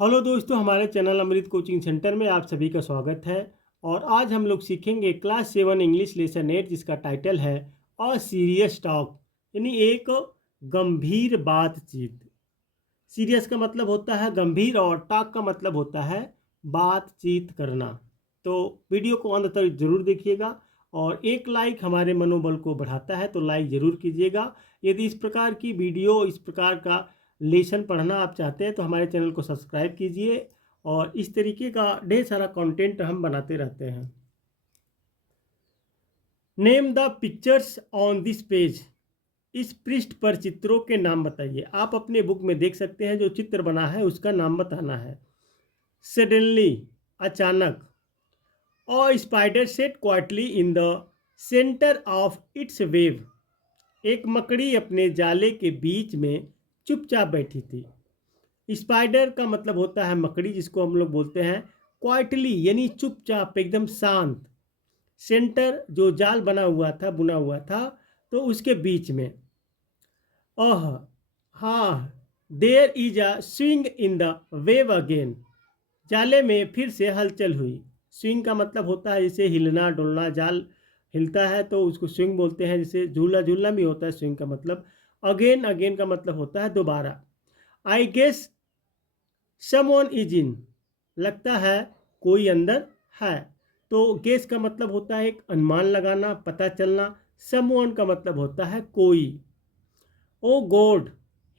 Hello दोस्तों, हमारे channel अमृत coaching centre में आप सभी का स्वागत है। और आज हम लोग सीखेंगे क्लास 7 इंग्लिश लेसन 8, जिसका टाइटल है अ सीरियस टॉक, यानी एक गंभीर बातचीत। सीरियस का मतलब होता है गंभीर और टॉक का मतलब होता है बातचीत करना। तो वीडियो को अंत तक जरूर देखिएगा और एक लाइक हमारे मनोबल को बढ़ाता है, तो लाइक ज़रूर कीजिएगा। यदि इस प्रकार की वीडियो, इस प्रकार का लेसन पढ़ना आप चाहते हैं तो हमारे चैनल को सब्सक्राइब कीजिए। और इस तरीके का ढेर सारा कंटेंट हम बनाते रहते हैं। Name the pictures on this page. इस पृष्ठ पर चित्रों के नाम बताइए। आप अपने बुक में देख सकते हैं, जो चित्र बना है उसका नाम बताना है। सडनली, अचानक। A spider set quietly in the centre of its wave. एक मकड़ी अपने जाले के बीच में चुपचाप बैठी थी। स्पाइडर का मतलब होता है मकड़ी, जिसको हम लोग बोलते हैं क्वाइटली, यानी चुपचाप, एकदम शांत। सेंटर, जो जाल बना हुआ था, बुना हुआ था, तो उसके बीच में। ओह, हाँ, there is a swing in the wave again. जाले में फिर से हलचल हुई। स्विंग का मतलब होता है जैसे हिलना डुलना, जाल हिलता है तो उसको स्विंग बोलते हैं। जैसे झूला झूलना भी होता है स्विंग का मतलब। अगेन, अगेन का मतलब होता है दोबारा। I guess someone is in. लगता है कोई अंदर है। तो गेस का मतलब होता है एक अनुमान लगाना, पता चलना। समवन का मतलब होता है कोई। ओ गॉड,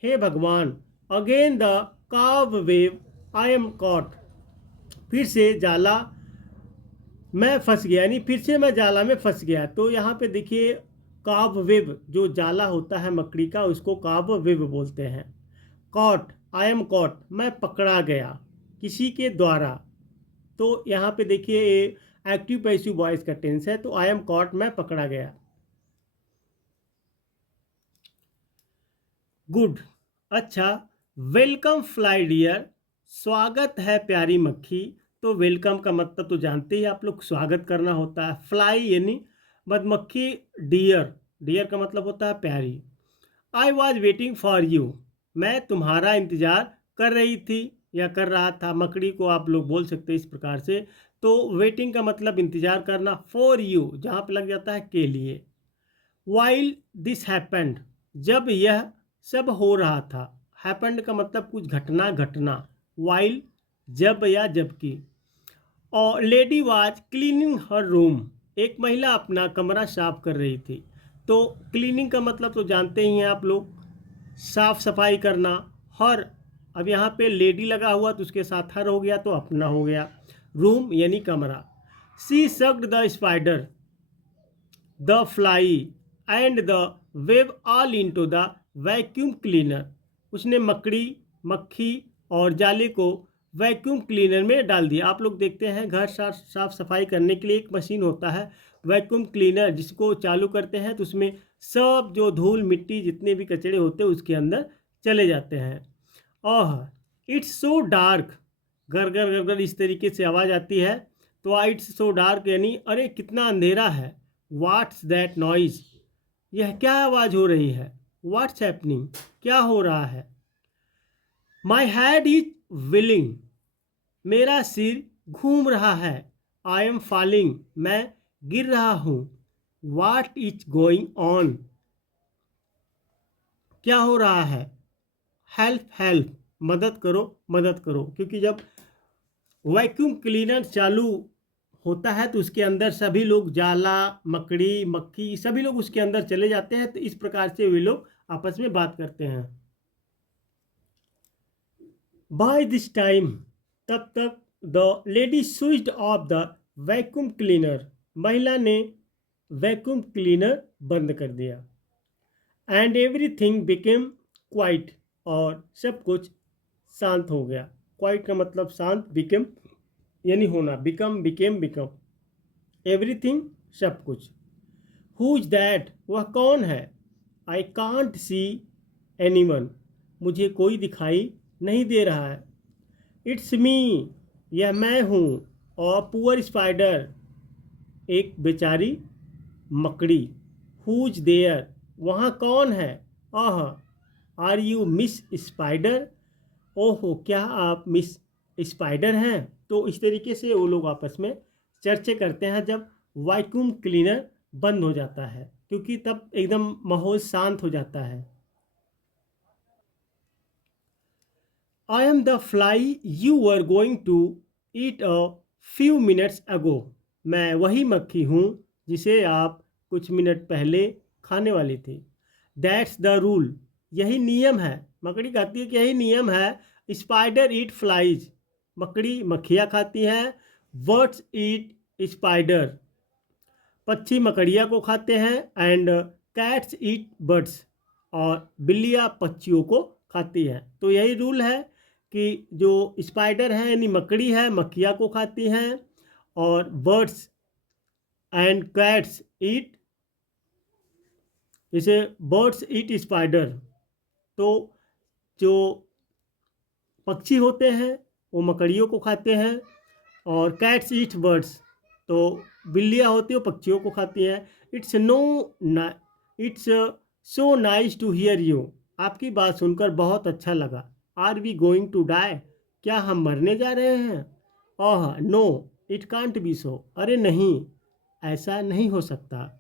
हे भगवान। Again the carve wave, I am caught. फिर से जाला, मैं फंस गया, यानी फिर से मैं जाला में फंस गया। तो यहाँ पे देखिए, काव वेब, जो जाला होता है मकड़ी का, उसको काव वेब बोलते हैं। कॉट, आई एम कॉट, मैं पकड़ा गया किसी के द्वारा। तो यहाँ पे देखिए एक्टिव पैसिव वॉइस का टेंस है, तो आई एम कॉट, मैं पकड़ा गया। गुड, अच्छा। वेलकम फ्लाई डियर, स्वागत है प्यारी मक्खी। तो वेलकम का मतलब तो जानते ही आप लोग, स्वागत करना होता है। फ्लाई यानी मधुमक्खी। डियर, डियर का मतलब होता है प्यारी। I was waiting for you, मैं तुम्हारा इंतज़ार कर रही थी या कर रहा था। मकड़ी को आप लोग बोल सकते हैं इस प्रकार से। तो वेटिंग का मतलब इंतज़ार करना। फॉर यू जहाँ पे लग जाता है के लिए। वाइल दिस हैपेंड, जब यह सब हो रहा था। हैपेंड का मतलब कुछ घटना, घटना। वाइल, जब या जबकि। और lady was cleaning her room, एक महिला अपना कमरा साफ कर रही थी। तो क्लीनिंग का मतलब तो जानते ही हैं आप लोग, साफ सफाई करना। हर, अब यहाँ पे लेडी लगा हुआ तो उसके साथ हर हो गया, तो अपना हो गया। रूम यानी कमरा। She sucked the spider, the fly and the web all into the vacuum cleaner. उसने मकड़ी, मक्खी और जाले को वैक्यूम क्लीनर में डाल दिया। आप लोग देखते हैं घर साफ सफाई करने के लिए एक मशीन होता है वैक्यूम क्लीनर, जिसको चालू करते हैं तो उसमें सब जो धूल मिट्टी जितने भी कचरे होते हैं उसके अंदर चले जाते हैं। ओह, इट्स सो डार्क, घर घर घर घर इस तरीके से आवाज़ आती है। तो इट्स सो डार्क यानी अरे कितना अंधेरा है। व्हाट्स दैट नॉइज, यह क्या आवाज़ हो रही है। व्हाट्स हैपनिंग, क्या हो रहा है। माई हेड इज विलिंग, मेरा सिर घूम रहा है। आई एम फॉलिंग, मैं गिर रहा हूँ। व्हाट इज गोइंग ऑन, क्या हो रहा है। हेल्प हेल्प, मदद करो मदद करो। क्योंकि जब वैक्यूम क्लीनर चालू होता है तो उसके अंदर सभी लोग, जाला, मकड़ी, मक्खी, सभी लोग उसके अंदर चले जाते हैं। तो इस प्रकार से वे लोग आपस में बात करते हैं। बाय दिस टाइम, तब तक the lady switched off the vacuum cleaner, महिला ने वैक्यूम क्लीनर बंद कर दिया। एंड एवरीथिंग बिकेम क्वाइट, और सब कुछ शांत हो गया। क्वाइट का मतलब शांत, बिकेम यानी होना, बिकम, बिकेम, बिकम। एवरीथिंग, सब कुछ। हु इज दैट, वह कौन है। आई कांट सी एनीवन, मुझे कोई दिखाई नहीं दे रहा है। इट्स मी, यह मैं हूँ। और पुअर स्पाइडर, एक बेचारी मकड़ी। हुज देयर, वहाँ कौन है। आह, आर यू मिस स्पाइडर, ओहो क्या आप मिस स्पाइडर हैं। तो इस तरीके से वो लोग आपस में चर्चा करते हैं जब वैक्यूम क्लीनर बंद हो जाता है, क्योंकि तब एकदम माहौल शांत हो जाता है। I am the fly you were going to eat a few minutes ago. मैं वही मक्खी हूँ जिसे आप कुछ मिनट पहले खाने वाली थी। That's the rule. यही नियम है। मकड़ी कहती है कि यही नियम है। स्पाइडर ईट फ्लाइज। मकड़ी मक्खियाँ खाती हैं। बर्ड्स ईट स्पाइडर। पक्षी मकड़िया को खाते हैं। And cats eat birds. और बिल्लियाँ पक्षियों को खाती हैं। तो यही रूल है कि जो स्पाइडर है यानी मकड़ी है, मक्खिया को खाती हैं। और बर्ड्स एंड कैट्स ईट, जैसे बर्ड्स ईट स्पाइडर। तो जो पक्षी होते हैं वो मकड़ियों को खाते हैं। और कैट्स ईट बर्ड्स, तो बिल्लियाँ होती हैं वो पक्षियों को खाती हैं। It's no it's so nice to hear you. आपकी बात सुनकर बहुत अच्छा लगा। Are we going to die. क्या हम मरने जा रहे हैं? Oh no, it can't be so. अरे नहीं, ऐसा नहीं हो सकता।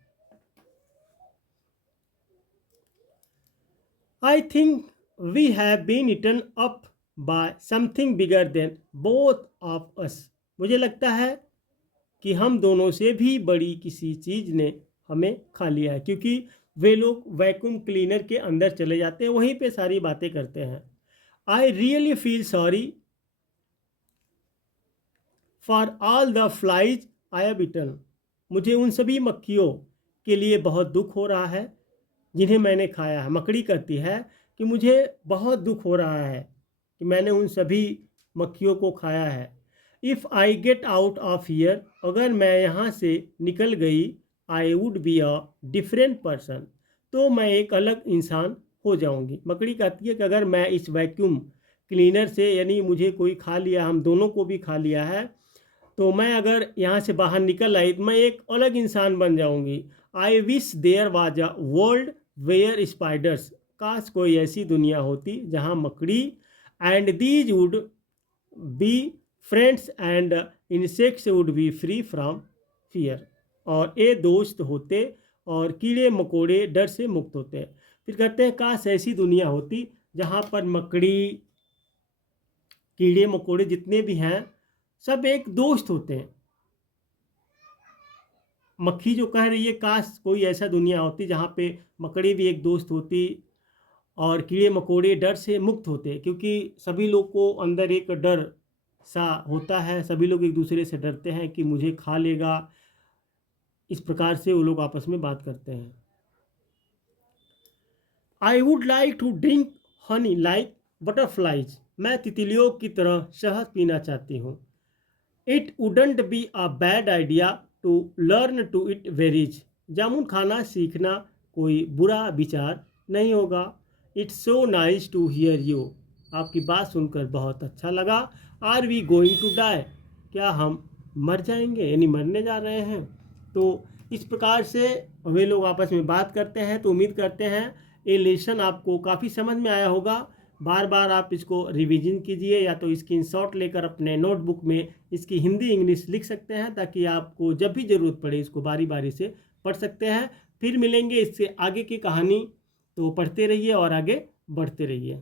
I think we have been eaten up by something bigger than both of us. मुझे लगता है कि हम दोनों से भी बड़ी किसी चीज़ ने हमें खा लिया है, क्योंकि वे लोग वैक्यूम क्लीनर के अंदर चले जाते हैं, वहीं पे सारी बातें करते हैं। I really feel sorry for all the flies I have eaten. मुझे उन सभी मक्खियों के लिए बहुत दुख हो रहा है जिन्हें मैंने खाया है। मकड़ी कहती है कि मुझे बहुत दुख हो रहा है कि मैंने उन सभी मक्खियों को खाया है। If I get out of here, अगर मैं यहाँ से निकल गई, I would be a different person, तो मैं एक अलग इंसान हो जाऊँगी। मकड़ी कहती है कि अगर मैं इस वैक्यूम क्लीनर से, यानी मुझे कोई खा लिया, हम दोनों को भी खा लिया है, तो मैं अगर यहाँ से बाहर निकल आई तो मैं एक अलग इंसान बन जाऊँगी। I wish there was a world where spiders. काश कोई ऐसी दुनिया होती जहाँ मकड़ी and these would be friends and insects would be free from fear. और ये दोस्त होते और कीड़े मकोड़े डर से मुक्त होते। फिर कहते हैं काश ऐसी दुनिया होती जहाँ पर मकड़ी, कीड़े मकोड़े जितने भी हैं सब एक दोस्त होते हैं। मक्खी जो कह रही है काश कोई ऐसा दुनिया होती जहाँ पे मकड़ी भी एक दोस्त होती और कीड़े मकोड़े डर से मुक्त होते, क्योंकि सभी लोग को अंदर एक डर सा होता है। सभी लोग एक दूसरे से डरते हैं कि मुझे खा लेगा। इस प्रकार से वो लोग आपस में बात करते हैं। I would like to drink honey like butterflies. मैं तितलियों की तरह शहद पीना चाहती हूँ। It wouldn't be a bad idea to learn to eat berries. जामुन खाना सीखना कोई बुरा विचार नहीं होगा। It's so nice to hear you. आपकी बात सुनकर बहुत अच्छा लगा। Are we going to die. क्या हम मर जाएंगे, यानी मरने जा रहे हैं? तो इस प्रकार से वे लोग आपस में बात करते हैं। तो उम्मीद करते हैं ये लेसन आपको काफ़ी समझ में आया होगा। बार बार आप इसको रिवीजन कीजिए, या तो स्क्रीनशॉट लेकर अपने नोटबुक में इसकी हिंदी इंग्लिश लिख सकते हैं, ताकि आपको जब भी ज़रूरत पड़े इसको बारी बारी से पढ़ सकते हैं। फिर मिलेंगे इससे आगे की कहानी। तो पढ़ते रहिए और आगे बढ़ते रहिए।